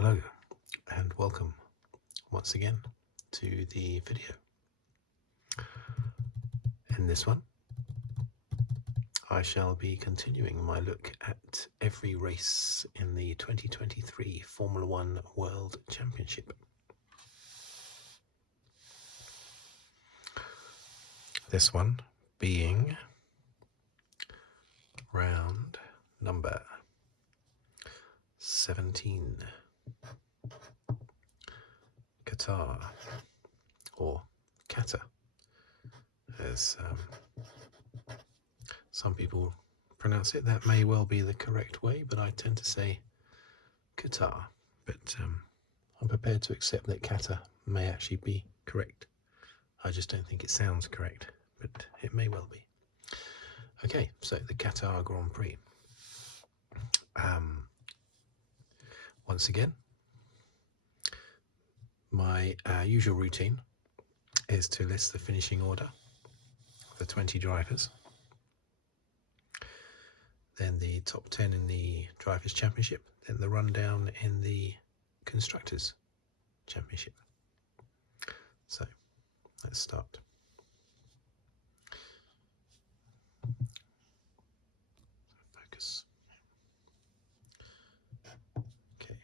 Hello and welcome once again to the video. In this one, I shall be continuing my look at every race in the 2023 Formula One World Championship. This one being round number 17. Qatar, or Qatar, as some people pronounce it. That may well be the correct way, but I tend to say Qatar. But I'm prepared to accept that Qatar may actually be correct. I just don't think it sounds correct, but it may well be. Okay, so the Qatar Grand Prix. Once again, my usual routine is to list the finishing order of the 20 drivers, then the top 10 in the Drivers' Championship, then the rundown in the Constructors' Championship. So, let's start. Focus. Okay.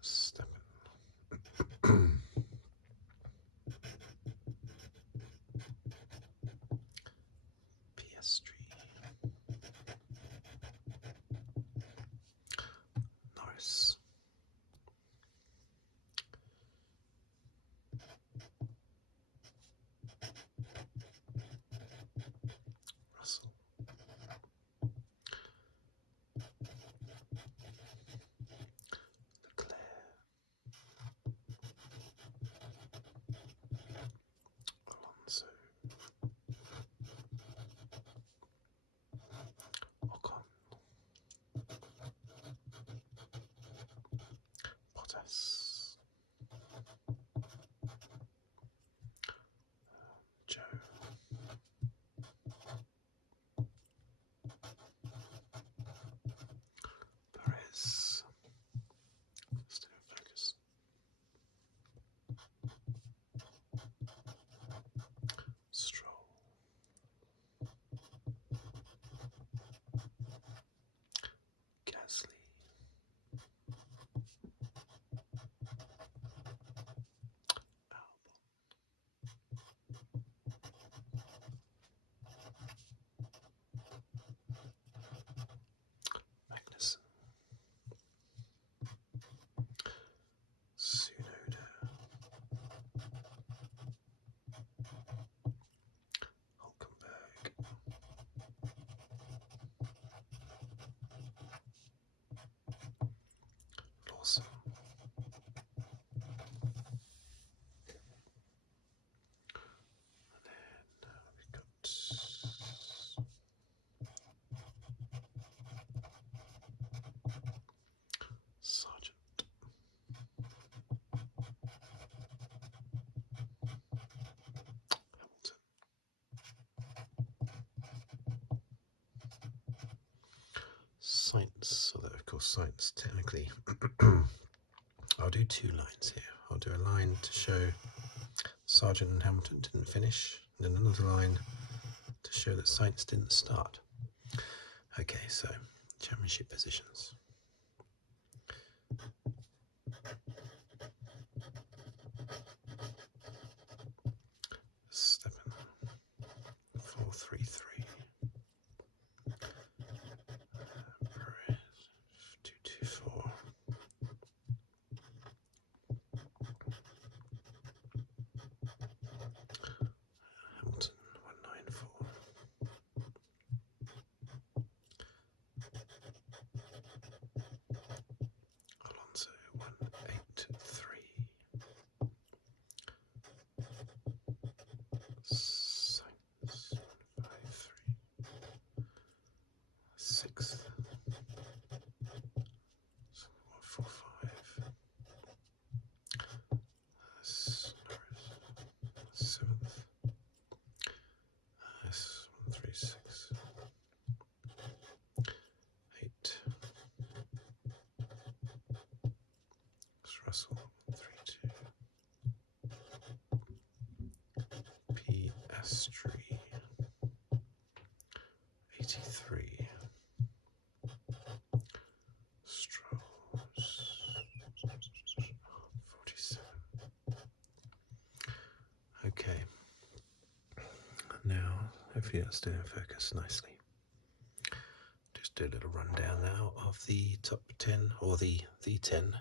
Verstappen. Piastri. Norris. Russell. Leclerc. Alonso. Ocon. Bottas. Joe. Perez. Stay in focus. Stroll. Gasly. Magnussen. Tsunoda. Hulkenberg. Lawson. And then we've got Sargent. Hamilton. Sainz, although of course Sainz technically, I'll do two lines here. I'll do a line to show Sargent and Hamilton didn't finish, and then another line to show that Sainz didn't start. Okay, so championship positions. Verstappen, 4-3-3. Perez, 2-2-4. Hamilton, 1-9-4. Alonso, 1-8-3. Sainz, 1-5-3. 6th. 1-4-5. Norris, 7th. 1-3-6. Hopefully that's still in focus nicely. Just do a little rundown now of the top 10, or the 10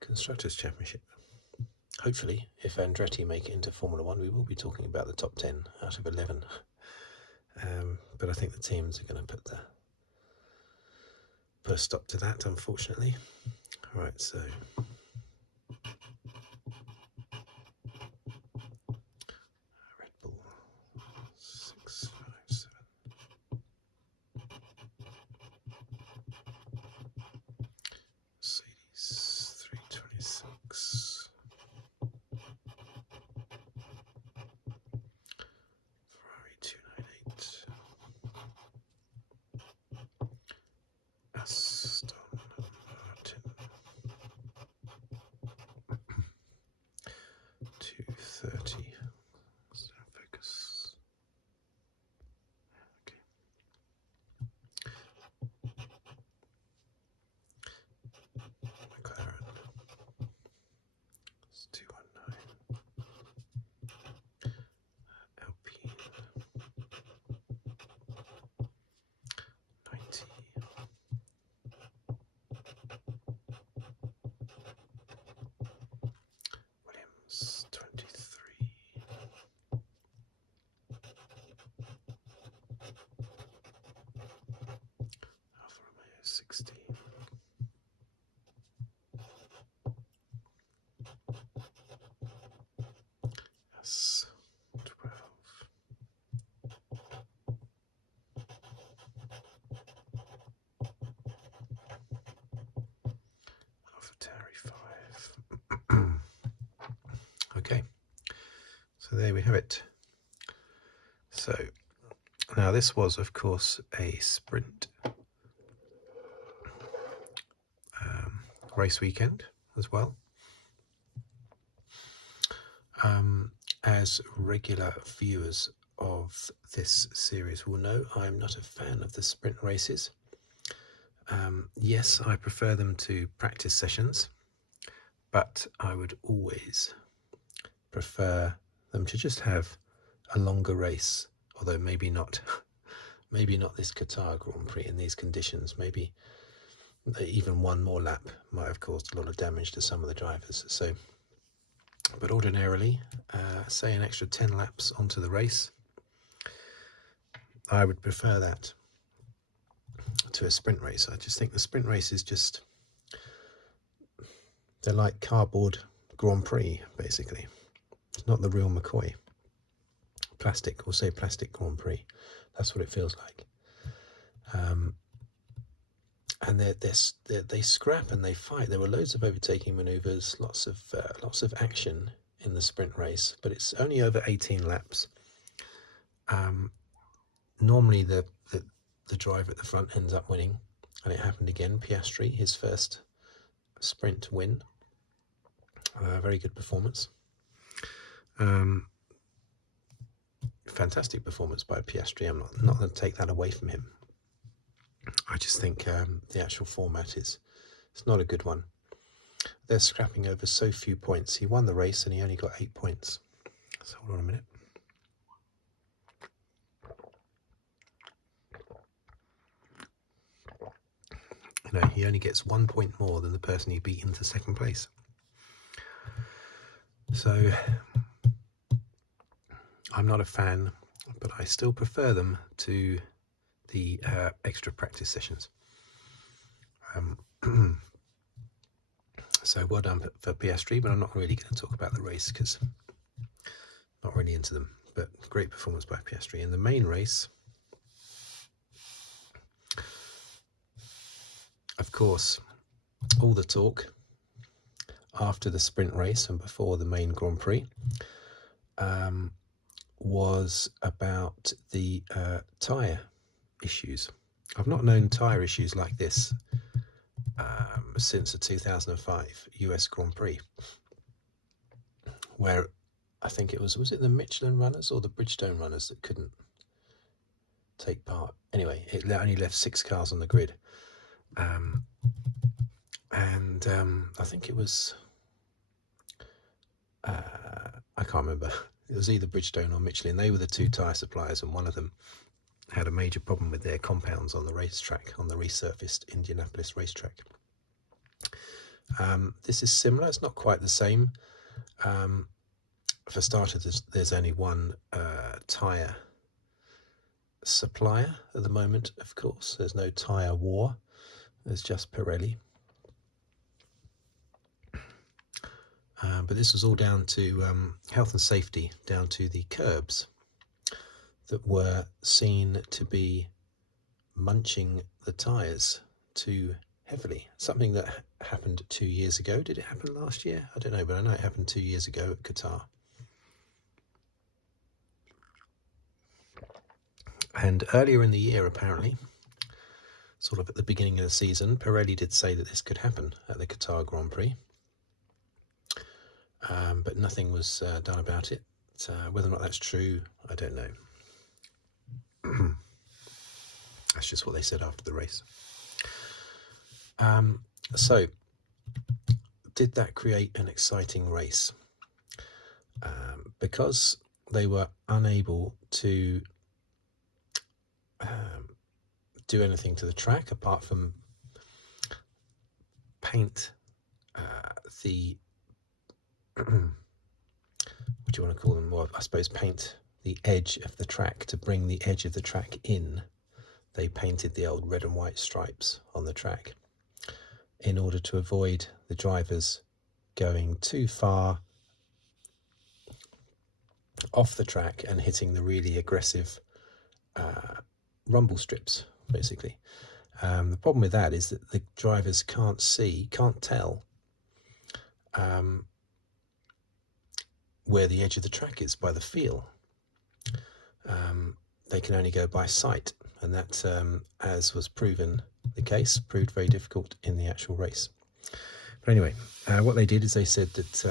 Constructors' Championship. Hopefully, if Andretti make it into Formula 1, we will be talking about the top 10 out of 11. But I think the teams are going to put a stop to that, unfortunately. Right, so Redbull 657. Mercedes 326. Ferrari 298. Aston Martin 230. Focus. Okay. McLaren 219. Alpine 90. Williams 23. Alfa Romeo 16. S 12. AlphaTauri 5. Okay, so there we have it. So now this was, of course, a sprint race weekend as well. As regular viewers of this series will know, I'm not a fan of the sprint races. Yes, I prefer them to practice sessions, but I would always prefer them to just have a longer race, although maybe not this Qatar Grand Prix in these conditions. Maybe even one more lap might have caused a lot of damage to some of the drivers. So, but ordinarily, say an extra 10 laps onto the race, I would prefer that to a sprint race. I just think the sprint race is just, they're like cardboard Grand Prix, basically. It's not the real McCoy. Plastic, or say plastic Grand Prix. That's what it feels like. And they scrap and they fight. There were loads of overtaking manoeuvres, lots of action in the sprint race, but it's only over 18 laps. Normally the driver at the front ends up winning, and it happened again. Piastri, his first sprint win. Very good performance. Fantastic performance by Piastri. I'm not going to take that away from him. I just think the actual format it's not a good one. They're scrapping over so few points. He won the race and he only got 8 points. So hold on a minute. You know, he only gets 1 point more than the person he beat into second place. So I'm not a fan, but I still prefer them to the extra practice sessions. So well done for Piastri, but I'm not really going to talk about the race because I'm not really into them. But great performance by Piastri. In the main race, of course, all the talk after the sprint race and before the main Grand Prix was about the tyre issues. I've not known tyre issues like this since the 2005 US Grand Prix, where I think it was it the Michelin runners or the Bridgestone runners that couldn't take part? Anyway, it only left 6 cars on the grid. I think it was, I can't remember. It was either Bridgestone or Michelin. They were the two tyre suppliers, and one of them had a major problem with their compounds on the racetrack, on the resurfaced Indianapolis racetrack. This is similar. It's not quite the same. For starters, there's only one tyre supplier at the moment, of course. There's no tyre war. There's just Pirelli. But this was all down to health and safety, down to the curbs that were seen to be munching the tyres too heavily. Something that happened 2 years ago. Did it happen last year? I don't know, but I know it happened 2 years ago at Qatar. And earlier in the year, apparently, sort of at the beginning of the season, Pirelli did say that this could happen at the Qatar Grand Prix. But nothing was done about it. Whether or not that's true, I don't know. That's just what they said after the race. So, did that create an exciting race? Because they were unable to do anything to the track apart from paint the what do you want to call them? Well, I suppose paint the edge of the track. To bring the edge of the track in, they painted the old red and white stripes on the track in order to avoid the drivers going too far off the track and hitting the really aggressive rumble strips, basically. The problem with that is that the drivers can't tell where the edge of the track is by the feel. They can only go by sight, and that, as was proven the case, proved very difficult in the actual race. But anyway, what they did is they said that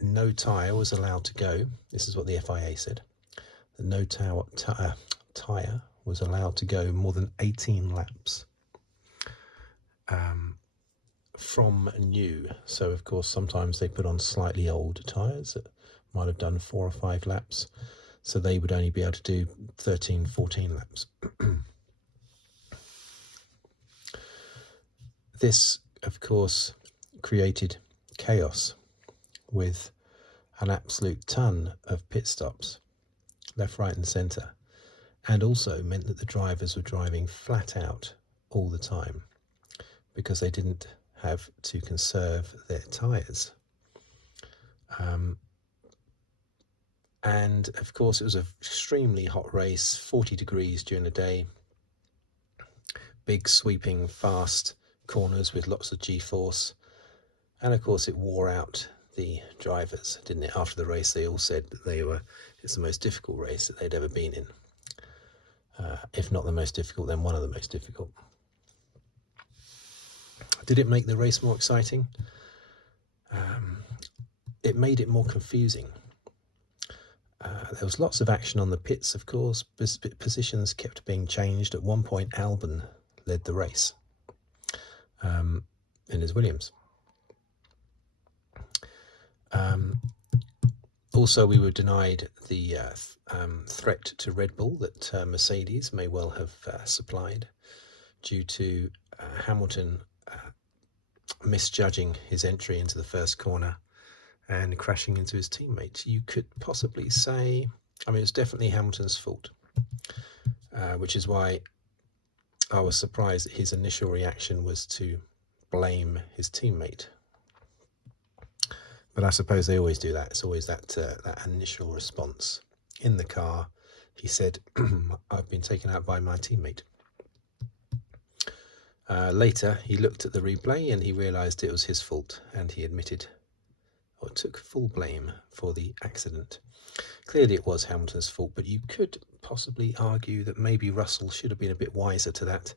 no tyre was allowed to go. This is what the FIA said. That no tyre was allowed to go more than 18 laps from new. So of course sometimes they put on slightly older tyres that might have done 4 or 5 laps, so they would only be able to do 13, 14 laps. This of course created chaos with an absolute ton of pit stops left, right and centre, and also meant that the drivers were driving flat out all the time because they didn't have to conserve their tyres. And of course it was an extremely hot race, 40 degrees during the day, big sweeping fast corners with lots of G-force, and of course it wore out the drivers, didn't it? After the race they all said that it's the most difficult race that they'd ever been in. If not the most difficult, then one of the most difficult. Did it make the race more exciting? It made it more confusing. There was lots of action on the pits, of course. Positions kept being changed. At one point, Albon led the race in his Williams. Also, we were denied the threat to Red Bull that Mercedes may well have supplied due to Hamilton misjudging his entry into the first corner and crashing into his teammate. You could possibly say, I mean, it's definitely Hamilton's fault, which is why I was surprised that his initial reaction was to blame his teammate. But I suppose they always do that. It's always that initial response. In the car, he said, I've been taken out by my teammate. Later, he looked at the replay and he realised it was his fault, and he admitted or took full blame for the accident. Clearly it was Hamilton's fault, but you could possibly argue that maybe Russell should have been a bit wiser to that.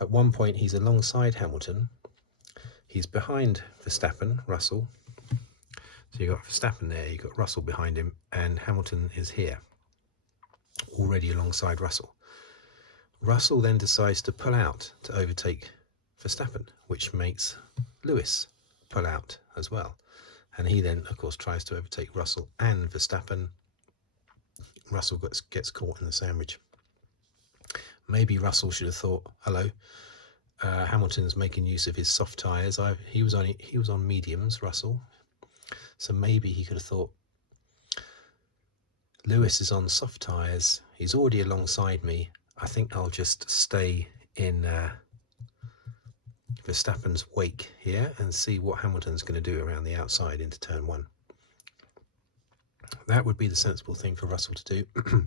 At one point, he's alongside Hamilton. He's behind Verstappen, Russell. So you've got Verstappen there, you've got Russell behind him, and Hamilton is here, already alongside Russell. Russell then decides to pull out to overtake Verstappen, which makes Lewis pull out as well. And he then, of course, tries to overtake Russell and Verstappen. Russell gets caught in the sandwich. Maybe Russell should have thought, hello, Hamilton's making use of his soft tyres. He was on mediums, Russell. So maybe he could have thought, Lewis is on soft tyres. He's already alongside me. I think I'll just stay in Verstappen's wake here and see what Hamilton's going to do around the outside into turn 1. That would be the sensible thing for Russell to do.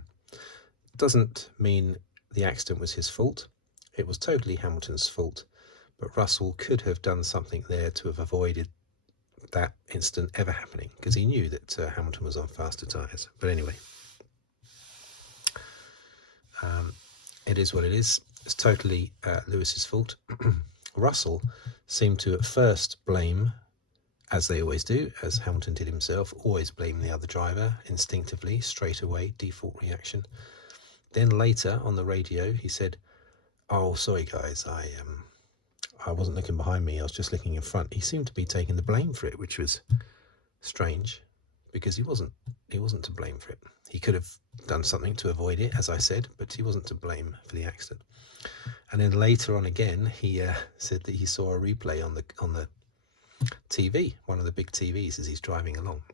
Doesn't mean the accident was his fault. It was totally Hamilton's fault. But Russell could have done something there to have avoided that incident ever happening, because he knew that Hamilton was on faster tyres. But anyway, it is what it is. It's totally Lewis's fault. Russell seemed to at first blame, as they always do, as Hamilton did himself, always blame the other driver instinctively, straight away, default reaction. Then later on the radio, he said, "Oh, sorry guys, I wasn't looking behind me, I was just looking in front." He seemed to be taking the blame for it, which was strange, because he wasn't to blame for it. He could have done something to avoid it, as I said, but he wasn't to blame for the accident. And then later on again, he said that he saw a replay on the TV, one of the big TVs, as he's driving along.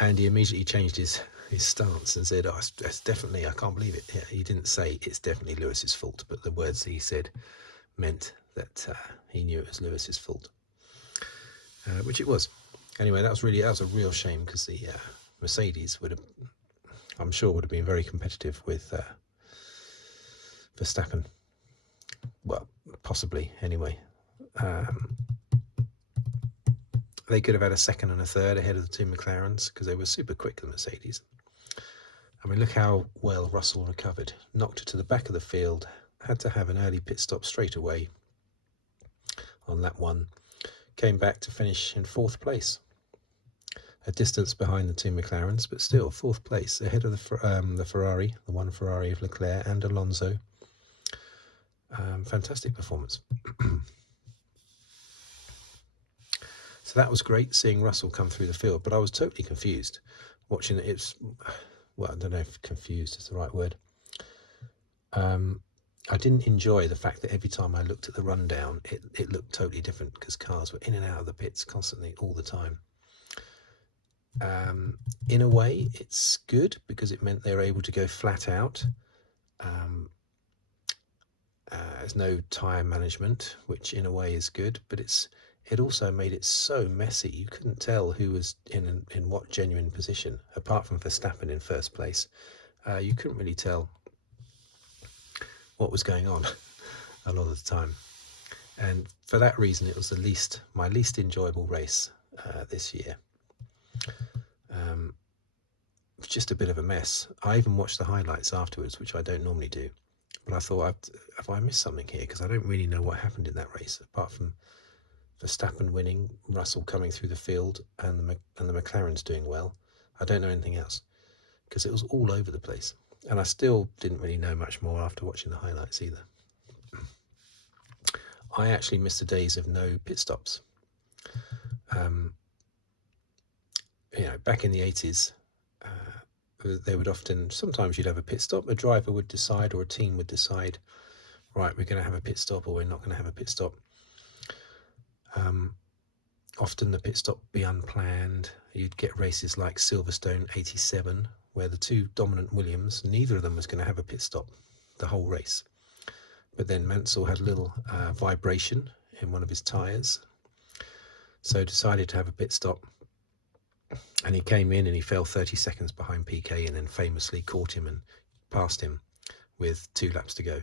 And he immediately changed his stance and said, "Oh, it's definitely, I can't believe it." He didn't say it's definitely Lewis's fault, but the words he said meant that he knew it was Lewis's fault, which it was. Anyway, that was a real shame, because the Mercedes I'm sure would have been very competitive with Verstappen. Well, possibly anyway. They could have had a second and a third ahead of the two McLarens, because they were super quick, the Mercedes. I mean, look how well Russell recovered. Knocked it to the back of the field, had to have an early pit stop straight away on lap 1. Came back to finish in 4th place. A distance behind the two McLarens, but still 4th place, ahead of the Ferrari, the one Ferrari of Leclerc and Alonso. Fantastic performance. So that was great, seeing Russell come through the field, but I was totally confused watching it. Well, I don't know if confused is the right word. I didn't enjoy the fact that every time I looked at the rundown, it looked totally different, because cars were in and out of the pits constantly, all the time. In a way, it's good, because it meant they were able to go flat out. There's no tyre management, which in a way is good, but it also made it so messy. You couldn't tell who was in what genuine position, apart from Verstappen in 1st place. You couldn't really tell what was going on a lot of the time. And for that reason, it was my least enjoyable race this year. It's just a bit of a mess. I even watched the highlights afterwards, which I don't normally do. But I thought, have I missed something here? Because I don't really know what happened in that race, apart from Verstappen winning, Russell coming through the field, and the McLaren's doing well. I don't know anything else, because it was all over the place. And I still didn't really know much more after watching the highlights either. I actually missed the days of no pit stops. Back in the 80s, they would sometimes you'd have a pit stop. A driver would decide, or a team would decide, right, we're going to have a pit stop, or we're not going to have a pit stop. Often the pit stop would be unplanned. You'd get races like Silverstone 87, where the two dominant Williams, neither of them was going to have a pit stop the whole race. But then Mansell had a little vibration in one of his tyres, so decided to have a pit stop. And he came in and he fell 30 seconds behind PK, and then famously caught him and passed him with 2 laps to go.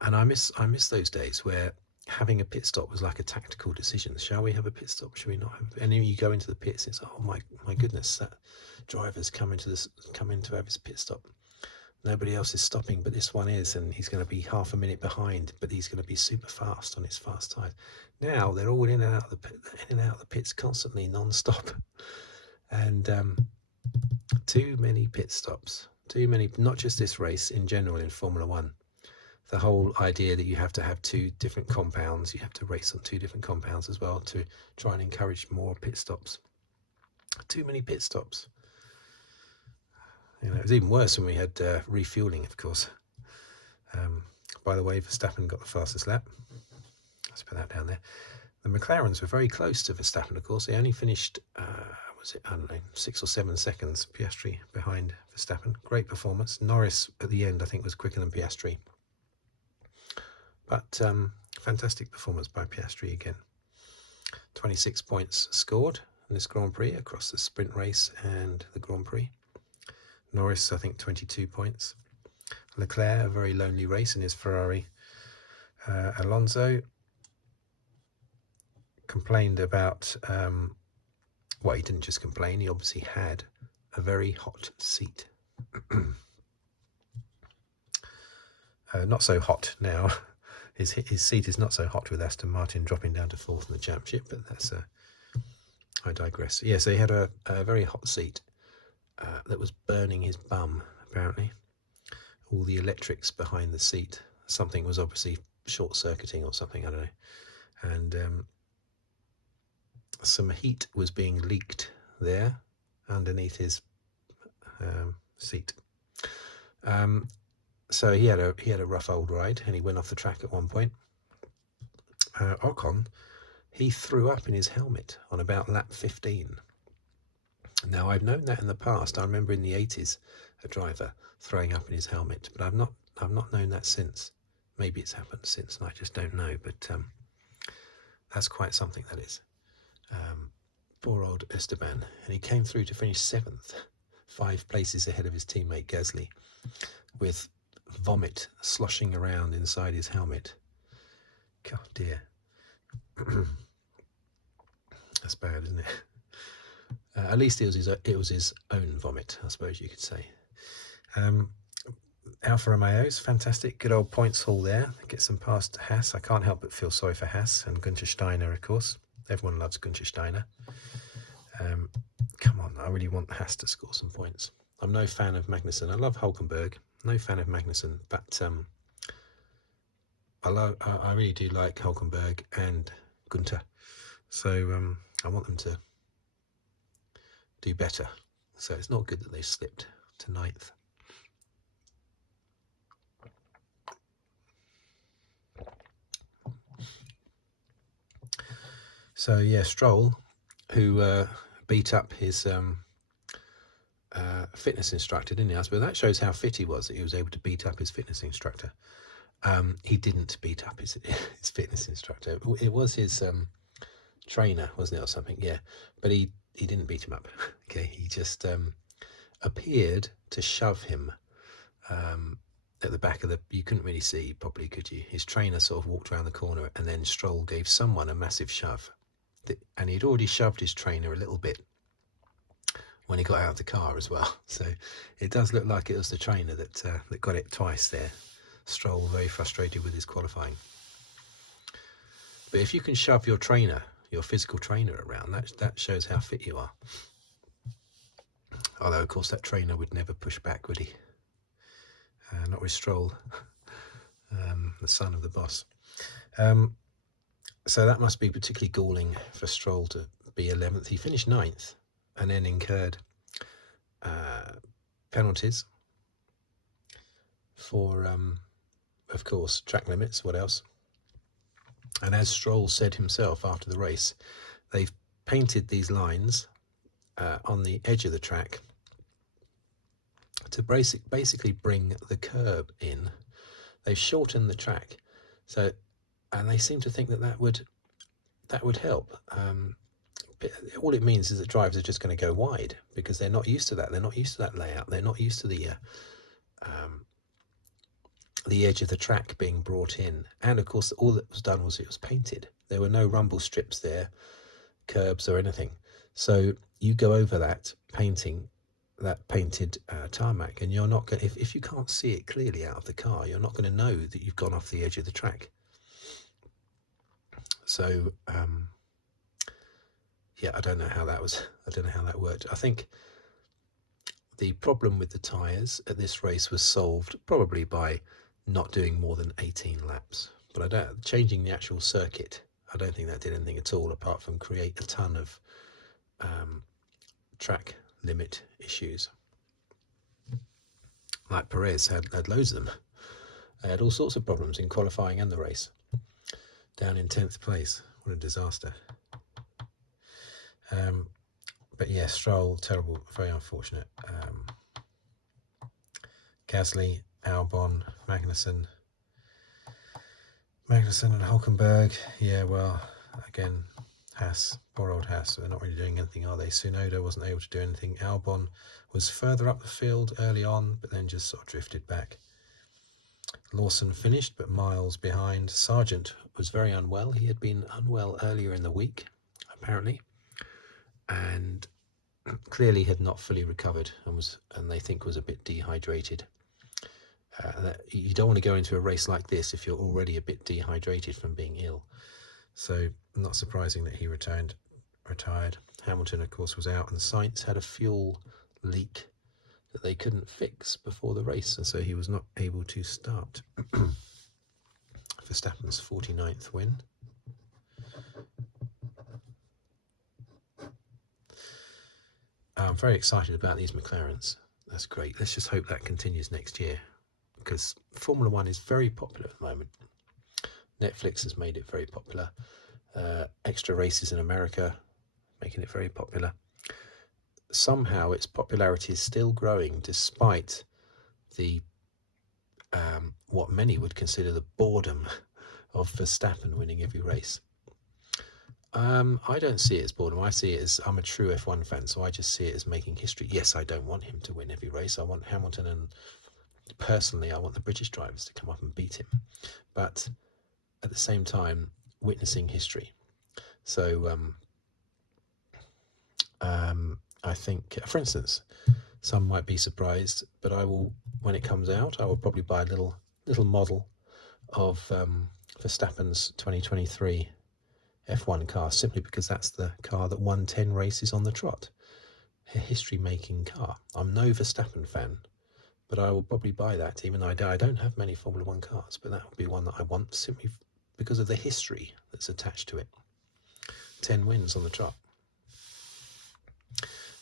And I miss those days where having a pit stop was like a tactical decision. Shall we have a pit stop? Shall we not have? And then you go into the pits, it's, oh my goodness, that driver's come in to have his pit stop. Nobody else is stopping, but this one is, and he's going to be half a minute behind, but he's going to be super fast on his fast tyres. Now they're all in and out of the pits constantly, non-stop, and too many pit stops. Too many, not just this race, in general in Formula One. the whole idea that you have to have 2 different compounds, you have to race on 2 different compounds as well to try and encourage more pit stops. Too many pit stops. You know, it was even worse when we had refueling, of course. By the way, Verstappen got the fastest lap. Let's put that down there. The McLarens were very close to Verstappen, of course. They only finished, was it, I don't know, 6 or 7 seconds, Piastri behind Verstappen. Great performance. Norris at the end, I think, was quicker than Piastri. But fantastic performance by Piastri again. 26 points scored in this Grand Prix across the sprint race and the Grand Prix. Norris, I think, 22 points. Leclerc, a very lonely race in his Ferrari. Alonso complained about, well, he didn't just complain, he obviously had a very hot seat. Not so hot now. His seat is not so hot with Aston Martin dropping down to 4th in the championship, but that's I digress. Yeah, so he had a very hot seat that was burning his bum, apparently. All the electrics behind the seat. Something was obviously short-circuiting or something, I don't know. And some heat was being leaked there underneath his seat. So he had a rough old ride, and he went off the track at one point. Ocon, he threw up in his helmet on about lap 15. Now, I've known that in the past. I remember in the 80s a driver throwing up in his helmet, but I've not known that since. Maybe it's happened since, and I just don't know. But that's quite something, that is. Poor old Esteban, and he came through to finish 7th, 5 places ahead of his teammate Gasly, with vomit sloshing around inside his helmet. God dear. That's bad, isn't it? At least it was his own vomit, I suppose you could say. Alfa Romeo's fantastic, good old points haul there. Gets them past Haas. I can't help but feel sorry for Haas and Günther Steiner, of course. Everyone loves Günther Steiner. Come on, I really want Haas to score some points. I'm no fan of Magnussen. I love Hülkenberg. No fan of Magnussen, but I really do like Hülkenberg and Günther. So I want them to do better. So it's not good that they slipped to 9th. So yeah, Stroll, who beat up his fitness instructor, didn't he? I suppose that shows how fit he was, that he was able to beat up his fitness instructor. He didn't beat up his fitness instructor. It was his trainer, wasn't it, or something? Yeah, but he didn't beat him up. Okay, he just appeared to shove him at the back of the. You couldn't really see properly, could you? His trainer sort of walked around the corner, and then Stroll gave someone a massive shove, and he'd already shoved his trainer a little bit when he got out of the car as well. So it does look like it was the trainer that got it twice there. Stroll very frustrated with his qualifying. But if you can shove your trainer, your physical trainer around, that shows how fit you are. Although, of course, that trainer would never push back, would he? Not with Stroll, the son of the boss. So that must be particularly galling for Stroll to be 11th. He finished 9th and then incurred penalties for, of course, track limits. What else? And as Stroll said himself after the race, they've painted these lines on the edge of the track to basically bring the curb in. They've shortened the track, so, and they seem to think that would help. All it means is that drivers are just going to go wide because they're not used to that. They're not used to that layout. They're not used to the edge of the track being brought in. And of course, all that was done was it was painted. There were no rumble strips there, curbs or anything. So you go over that painting, that painted tarmac, and you're not going. If you can't see it clearly out of the car, you're not going to know that you've gone off the edge of the track. So yeah, I don't know how that worked. I think the problem with the tyres at this race was solved probably by not doing more than 18 laps. But I don't, changing the actual circuit, I don't think that did anything at all apart from create a ton of track limit issues. Like Perez had loads of them. They had all sorts of problems in qualifying and the race. Down in 10th place. What a disaster. But yeah, Stroll, terrible, very unfortunate. Gasly, Albon, Magnussen and Hulkenberg. Yeah, well, again, Haas, poor old Haas, they're not really doing anything, are they? Tsunoda wasn't able to do anything. Albon was further up the field early on, but then just sort of drifted back. Lawson finished, but miles behind. Sargent was very unwell. He had been unwell earlier in the week, apparently, and clearly had not fully recovered and they think was a bit dehydrated. You don't want to go into a race like this if you're already a bit dehydrated from being ill. So not surprising that he retired. Hamilton, of course, was out, and Sainz had a fuel leak that they couldn't fix before the race, and so he was not able to start. Verstappen's 49th win. I'm very excited about these McLarens. That's great. Let's just hope that continues next year, because Formula One is very popular at the moment. Netflix has made it very popular. Extra races in America, making it very popular. Somehow its popularity is still growing despite the what many would consider the boredom of Verstappen winning every race. I don't see it as boredom. I see it as, I'm a true F1 fan, so I just see it as making history. Yes, I don't want him to win every race. I want Hamilton, and personally, I want the British drivers to come up and beat him. But at the same time, witnessing history. So I think, for instance, some might be surprised, but I will, when it comes out, I will probably buy a little model of Verstappen's 2023 F1 car, simply because that's the car that won 10 races on the trot. A history-making car. I'm no Verstappen fan, but I will probably buy that, even though I don't have many Formula One cars, but that would be one that I want simply because of the history that's attached to it. 10 wins on the trot.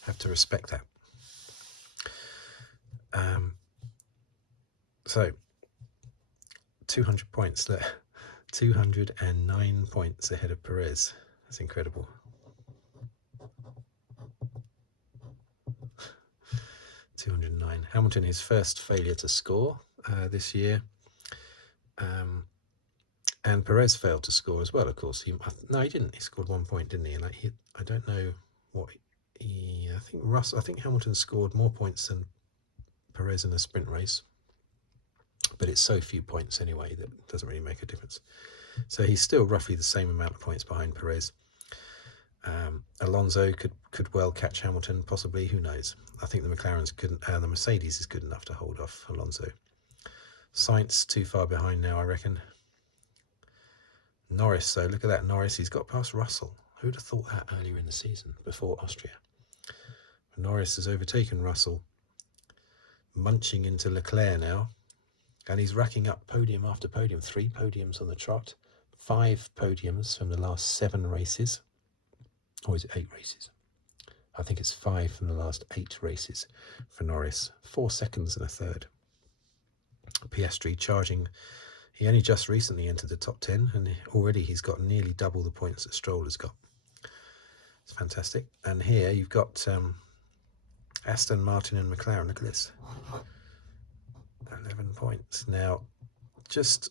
Have to respect that. So 200 points there. 209 points ahead of Perez. That's incredible. Hamilton, his first failure to score this year. And Perez failed to score as well, of course. No, he didn't. He scored 1 point, didn't he? And I don't know what I think Hamilton scored more points than Perez in a sprint race. But it's so few points anyway that it doesn't really make a difference. So he's still roughly the same amount of points behind Perez. Alonso could well catch Hamilton, possibly. Who knows? I think the McLaren's couldn't. The Mercedes is good enough to hold off Alonso. Sainz too far behind now, I reckon. Norris, so look at that. Norris, he's got past Russell. Who'd have thought that earlier in the season, before Austria? Norris has overtaken Russell, munching into Leclerc now, and he's racking up podium after podium. 3 podiums on the trot, 5 podiums from the last 7 races. Or is it 8 races? I think it's 5 from the last 8 races for Norris. 4 seconds and a third. Piastri charging. He only just recently entered the top 10, and already he's got nearly double the points that Stroll has got. It's fantastic. And here you've got Aston Martin and McLaren. Look at this. 11 points. Now, just,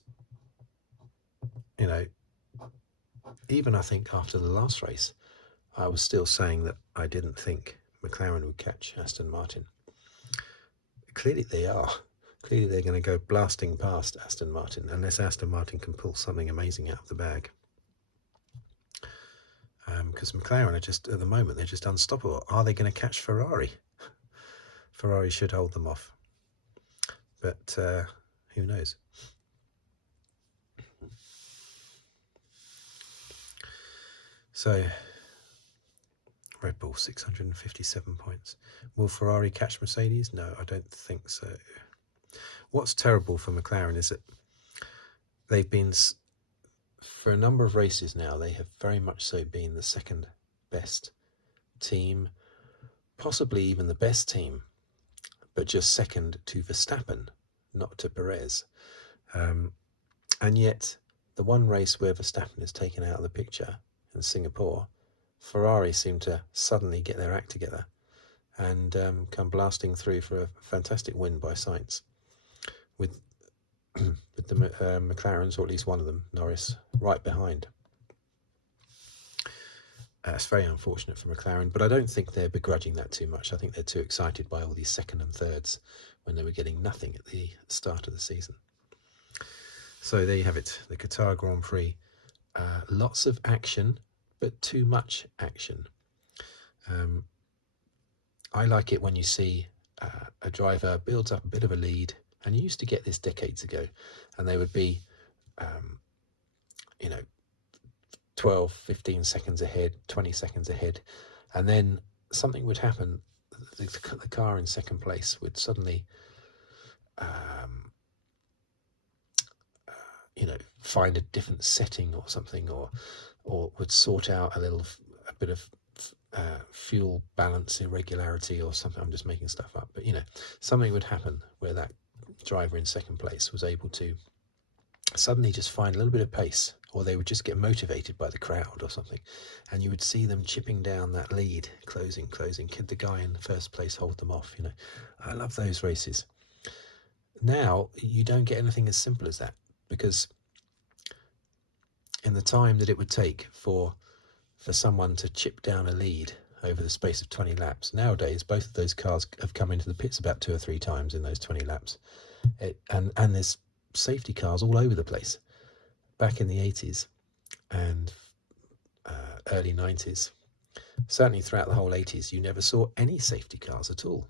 even I think after the last race, I was still saying that I didn't think McLaren would catch Aston Martin. Clearly they are. Clearly they're going to go blasting past Aston Martin, unless Aston Martin can pull something amazing out of the bag. Because McLaren are just, at the moment, they're just unstoppable. Are they going to catch Ferrari? Ferrari should hold them off. But who knows? So, Red Bull, 657 points. Will Ferrari catch Mercedes? No, I don't think so. What's terrible for McLaren is that they've been, for a number of races now, they have very much so been the second best team, possibly even the best team, but just second to Verstappen, not to Perez. And yet, the one race where Verstappen is taken out of the picture in Singapore, Ferrari seem to suddenly get their act together and come blasting through for a fantastic win by Sainz, with the McLarens, or at least one of them, Norris, right behind. It's very unfortunate for McLaren, but I don't think they're begrudging that too much. I think they're too excited by all these second and thirds when they were getting nothing at the start of the season. So there you have it, the Qatar Grand Prix. Lots of action, but too much action. I like it when you see a driver builds up a bit of a lead, and you used to get this decades ago, and they would be, 12, 15 seconds ahead, 20 seconds ahead, and then something would happen. The car in second place would suddenly, find a different setting or something, or would sort out a bit of fuel balance irregularity or something. I'm just making stuff up, but something would happen where that driver in second place was able to suddenly just find a little bit of pace, or they would just get motivated by the crowd or something, and you would see them chipping down that lead, closing. Could the guy in first place hold them off? I love those races. Now you don't get anything as simple as that, because in the time that it would take for someone to chip down a lead over the space of 20 laps, nowadays both of those cars have come into the pits about 2 or 3 times in those 20 laps, and there's safety cars all over the place. Back in the 80s and early 90s, certainly throughout the whole 80s, you never saw any safety cars at all,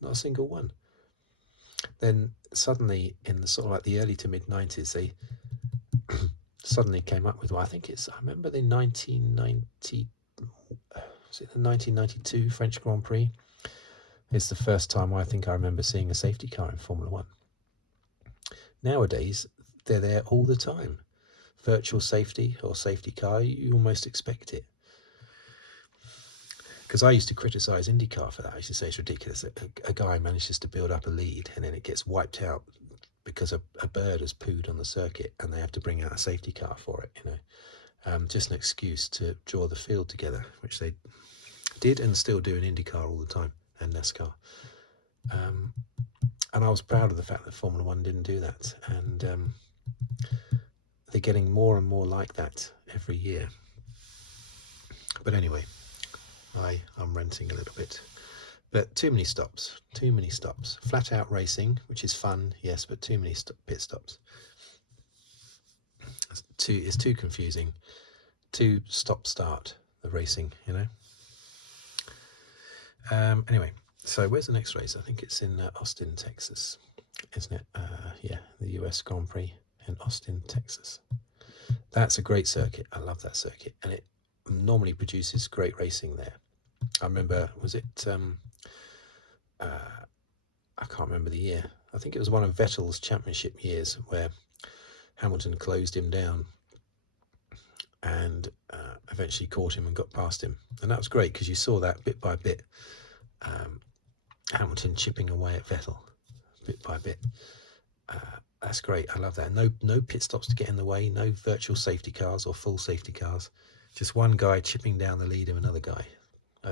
not a single one. Then suddenly in the sort of like the early to mid 90s, they suddenly came up with, I remember the 1992 French Grand Prix is the first time I remember seeing a safety car in Formula One. Nowadays, they're there all the time. Virtual safety or safety car, you almost expect it. Because I used to criticise IndyCar for that. I used to say it's ridiculous that a guy manages to build up a lead and then it gets wiped out because a bird has pooed on the circuit and they have to bring out a safety car for it. Just an excuse to draw the field together, which they did and still do in IndyCar all the time, and NASCAR. And I was proud of the fact that Formula One didn't do that, and they're getting more and more like that every year. But anyway, I'm ranting a little bit. But too many stops. Flat out racing, which is fun, yes, but too many pit stops. It's too confusing. Too stop-start, the racing, Anyway, so where's the next race? I think it's in Austin, Texas, isn't it? The US Grand Prix in Austin, Texas. That's a great circuit. I love that circuit, and it normally produces great racing there. I remember, was it I can't remember the year. I think it was one of Vettel's championship years where Hamilton closed him down and eventually caught him and got past him. And that was great because you saw that bit by bit, Hamilton chipping away at Vettel bit by bit. That's great. I love that. No pit stops to get in the way, no virtual safety cars or full safety cars. Just one guy chipping down the lead of another guy,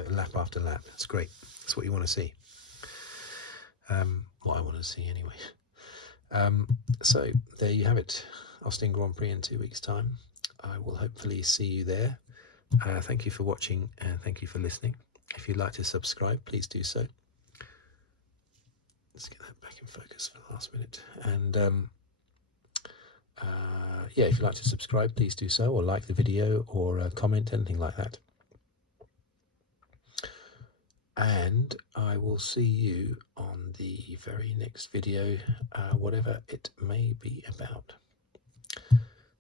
lap after lap. That's great. That's what you want to see. What I want to see anyway. So there you have it. Austin Grand Prix in 2 weeks' time. I will hopefully see you there. Thank you for watching and thank you for listening. If you'd like to subscribe, please do so. Let's get that back in focus for the last minute. And if you'd like to subscribe, please do so, or like the video, or comment, anything like that. And I will see you on the very next video, whatever it may be about.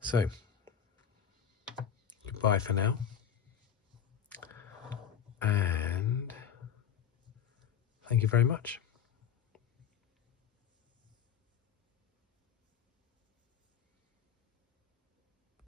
So, goodbye for now. And thank you very much.